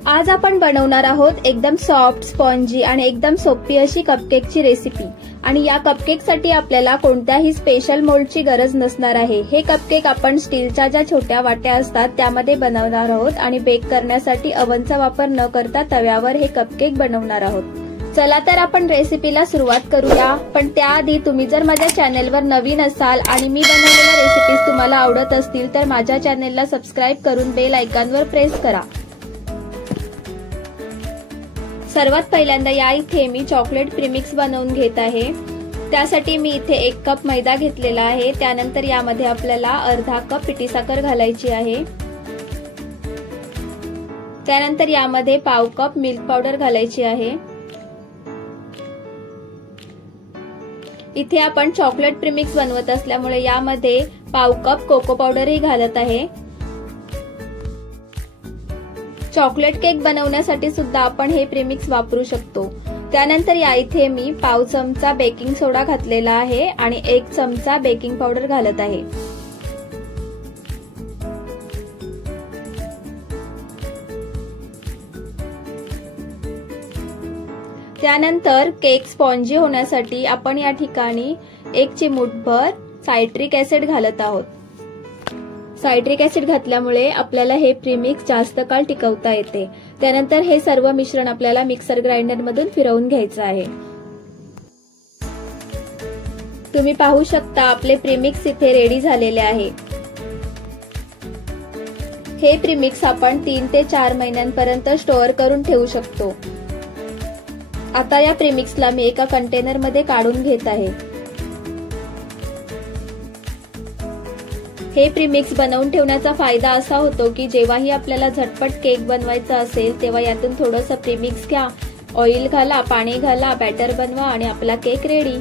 आज आपण बनवणार आहोत एकदम सॉफ्ट, स्पॉन्जी आणि एकदम सोपी अशी कपकेकची रेसिपी। आणि या कपकेकसाठी आपल्याला कोणत्याही स्पेशल मोल्डची गरज नसणार आहे। हे कपकेक आपण स्टीलच्या ज्या छोट्या वाट्या असतात त्यामध्ये बनवणार आहोत आणि बेक करण्यासाठी ओव्हनचा वापर न करता तव्यावर हे कपकेक बनवणार आहोत। चला तर आपण रेसिपीला सुरुवात करूया। पण त्याआधी तुम्ही जर माझ्या चॅनलवर नवीन असाल आणि मी बनवलेल्या रेसिपीज तुम्हाला आवडत असतील तर माझ्या चॅनलला सबस्क्राइब करून बेल आयकॉनवर प्रेस करा। सर्वात पहिल्यांदा या इथे मी चॉकलेट प्रीमिक्स बनवून घेत आहे। त्यासाठी मी इथे 1 कप मैदा घेतलेला आहे। त्यानंतर यामध्ये आपल्याला अर्धा कप पिठी साखर घालायची आहे। त्यानंतर यामध्ये पाव कप मिल्क पावडर घालायची आहे। इथे आपण चॉकलेट प्रीमिक्स बनवत असल्यामुळे यामध्ये पाव कप कोको पावडरही घालत आहे। चॉकलेट केक बनवण्यासाठी सुद्धा आपण हे प्रीमिक्स वापरू शकतो। त्यानंतर या इथे मी पाव चमचा बेकिंग सोडा घातलेला आहे आणि 1 चमचा बेकिंग पावडर घालत आहे। त्यानंतर केक स्पॉन्जी होण्यासाठी आपण या ठिकाणी 1 चिमूटभर सायट्रिक ऍसिड घालत आहोत। सायट्रिक ऍसिड घातल्यामुळे आपल्याला हे प्रीमिक्स जास्त काळ टिकवता येते। त्यानंतर हे सर्व मिश्रण आपल्याला मिक्सर ग्राइंडर मधून फिरवून घ्यायचं आहे। तुम्ही पाहू शकता आपले प्रीमिक्स इथे रेडी झालेले आहे। हे प्रीमिक्स आपण 3 ते 4 महिन्यांपर्यंत स्टोअर करून ठेवू शकतो। आता या प्रीमिक्सला मी एका कंटेनर मध्ये काढून घेत आहे। हे प्रीमिक्स बनवून ठेवण्याचा फायदा असा होतो की जेव्हाही आपल्याला झटपट केक बनवायचा असेल तेव्हा यातून थोडंसं प्रीमिक्स घ्या, ऑइल घाला, पाणी घाला, बॅटर बनवा आणि आपला केक रेडी।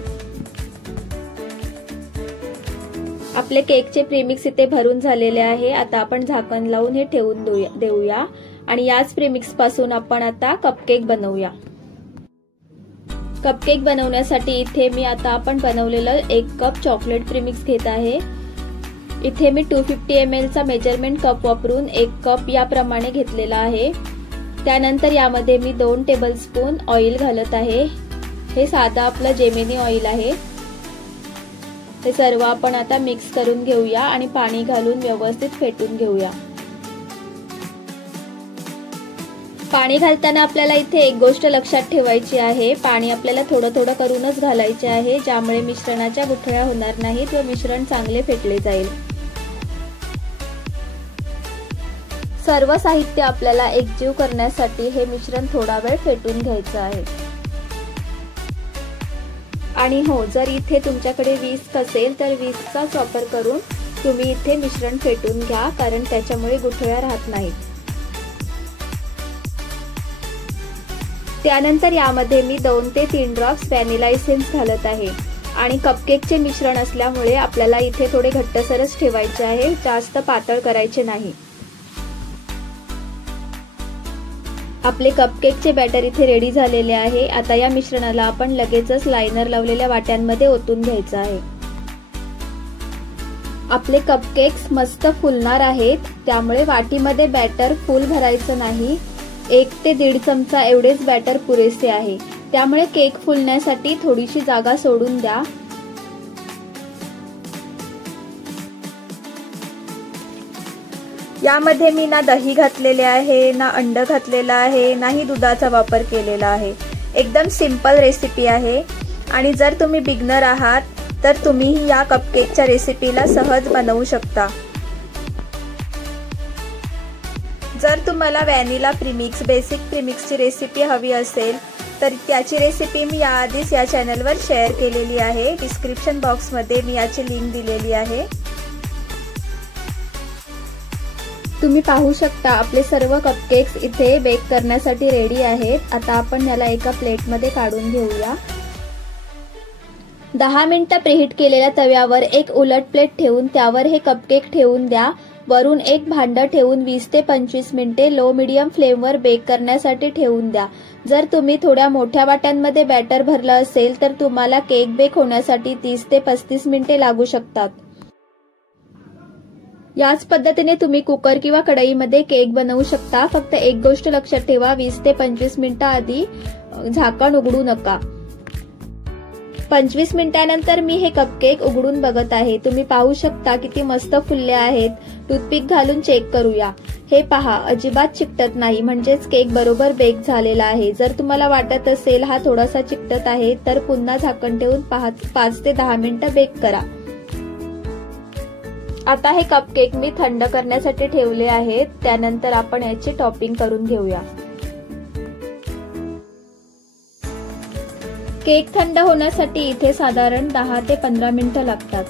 आपले केकचे प्रीमिक्स इथे भरून झालेले आहे। आता आपण झाकण लावून हे ठेवून देऊया आणि याच प्रीमिक्स पासून आपण आता कपकेक बनवूया। कपकेक बनवण्यासाठी इथे मी आता आपण बनवलेलं 1 कप चॉकलेट प्रीमिक्स घेत आहे। इथे मी 250 ml चा मेजरमेंट कप वापरून 1 कप याप्रमाणे घेतलेला आहे। त्यानंतर यामध्ये मी 2 टेबलस्पून ऑइल घालत आहे। हे साधा आपलं जेमिनी ऑइल आहे। हे सर्व आपण आता मिक्स करून घेऊया आणि पाणी घालून व्यवस्थित फेटून घेऊया। पाणी घालताना आपल्याला इथे एक गोष्ट लक्षात ठेवायची आहे, पाणी आपल्याला थोडं थोडं करूनच घालायचे आहे, ज्यामुळे मिश्रणाच्या गुठळ्या होणार नाहीत व मिश्रण चांगले फेटले जाईल। सर्व साहित्य आपल्याला एकजीव करण्यासाठी हे मिश्रण थोडा वेळ फेटून घ्यायचं आहे। आणि हो, जर इथे तुमच्याकडे विस्क असेल तर विस्कचाच वापर करून तुम्ही इथे मिश्रण फेटून घ्या, कारण त्याच्यामुळे गुठळ्या राहत नाहीत। त्यानंतर यामध्ये मी 2 ते 3 ड्रॉप्स व्हॅनिला एसेन्स घालत आहे। आणि कपकेकचे मिश्रण असल्यामुळे आपल्याला इथे थोडे घट्टसरच ठेवायचे आहे, जास्त पातळ करायचे नाही। आपले कपकेकचे बॅटर इथे रेडी झालेले आहे। आता या मिश्रणाला आपण लगेचच लायनर लावलेल्या वाट्यांमध्ये ओतून घ्यायचं आहे। आपले कपकेक्स मस्त फुलणार आहेत, त्यामुळे वाटीमध्ये बॅटर फुल भरायचं नाही। 1 ते 1.5 चमचा एवढेच बॅटर पुरेसे आहे। त्यामुळे केक फुलण्यासाठी थोडीशी जागा सोडून द्या। यामध्ये मी ना दही घातलेले आहे, ना अंड घातलेला आहे, नाही दुधाचा वापर केलेला आहे। एकदम सिंपल रेसिपी आहे आणि जर तुम्ही बिगनर आहात तर तुम्ही या कपकेकच्या रेसिपीला सहज बनवू शकता। जर तुम्हाला व्हॅनिला प्रीमिक्स, बेसिक प्रीमिक्सची रेसिपी हवी असेल तर त्याची रेसिपी मी याआधीच या चॅनलवर शेअर केलेली आहे। डिस्क्रिप्शन बॉक्समध्ये मी याची लिंक दिलेली आहे। तुम्ही पाहू शकता आपले सर्व कपकेक्स इथे बेक करण्यासाठी रेडी आहेत। आता आपण याला एका प्लेटमध्ये काढून घेऊया। 10 मिनिटं प्रीहीट केलेल्या तव्यावर एक उलट प्लेट ठेवून त्यावर हे कपकेक ठेवून द्या। वरून एक भांडं ठेवून 20 ते 25 मिनिटे लो मीडियम फ्लेमवर बेक करण्यासाठी ठेवून द्या। जर तुम्ही थोड्या मोठ्या वाट्यांमध्ये बॅटर भरलं असेल तर तुम्हाला केक बेक होण्यासाठी 30 ते 35 मिनिटे लागू शकतात। याच पद्धतीने तुम्ही कुकर किंवा कढईमध्ये केक बनवू शकता. फक्त एक गोष्ट लक्षात ठेवा, 20 ते 25 मिनिटं आधी झाकण उघडू नका. 25 मिनिटांनंतर मी हे कपकेक उघडून बघत आहे. तुम्ही पाहू शकता किती मस्त फुलले आहेत. टूथपिक घालून चेक करूया. हे पहा, अजिबात चिकटत नाही, म्हणजेच केक बरोबर बेक झालेला आहे. जर तुम्हाला वाटत असेल हा थोडासा चिकटत आहे तर पुन्हा झाकण ठेवून 5 ते 10 मिनिटं बेक करा. आता हे कपकेक मी थंड करण्यासाठी ठेवले आहेत. त्यानंतर आपण याची टॉपिंग करून घेऊया. केक थंड होण्यासाठी इथे साधारण 10 ते 15 मिनिटं लागतात.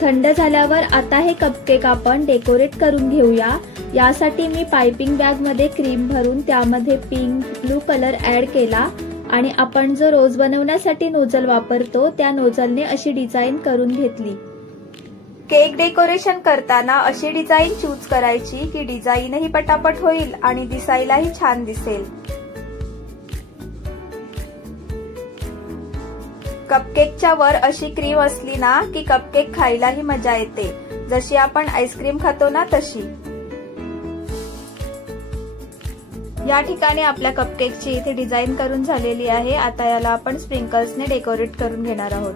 थंड झाल्यावर आता हे कपकेक आपण डेकोरेट करून घेऊया. यासाठी मी पाइपिंग बॅग मध्ये क्रीम भरून त्यामध्ये पिंक ब्लू कलर ऍड केला आणि आपण जो रोज बनवण्यासाठी नोझल वापरतो त्या नोझलने अशी डिझाईन करून घेतली. केक डेकोरेशन करताना अशी डिझाईन चूज करायची की डिझाईनही पटापट होईल आणि दिसायलाही छान दिसेल. कपकेकच्या वर अशी क्रीम असली ना की कपकेक खायलाही मजा येते, जशी आपण आईस्क्रीम खातो ना तशी. या ठिकाणी आपल्या कपकेकची इथे डिझाईन करून झालेली आहे. आता याला आपण स्प्रिंकल्सने डेकोरेट करून घेणार आहोत.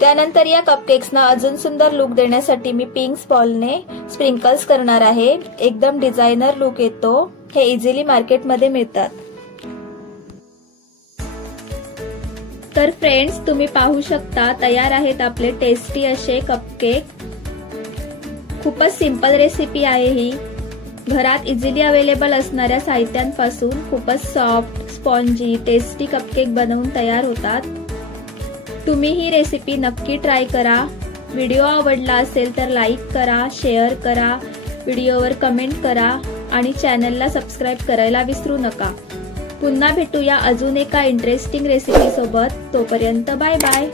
त्यानंतर या कपकेक्सना अजून सुंदर लुक देण्यासाठी मी पिंक स्पॉलने स्प्रिंकल्स करणार आहे. एकदम डिझायनर लुक येतो. हे इझिली मार्केटमध्ये मिळतात. तर फ्रेंड्स, तुम्ही पाहू शकता तयार आहेत आपले टेस्टी असे कपकेक. खूपच सिंपल रेसिपी आहे ही. घरात इझिली अवेलेबल असणाऱ्या साहित्यांपासून खूपच सॉफ्ट, स्पॉन्जी, टेस्टी कपकेक बनवून तयार होतात. तुम्ही ही रेसिपी नक्की ट्राय करा. व्हिडिओ आवडला असेल तर लाईक करा, शेअर करा, व्हिडिओवर कमेंट करा आणि चॅनलला सबस्क्राईब करायला विसरू नका. पुन्हा भेटूया अजून एका इंटरेस्टिंग रेसिपी सोबत. तोपर्यंत बाय बाय.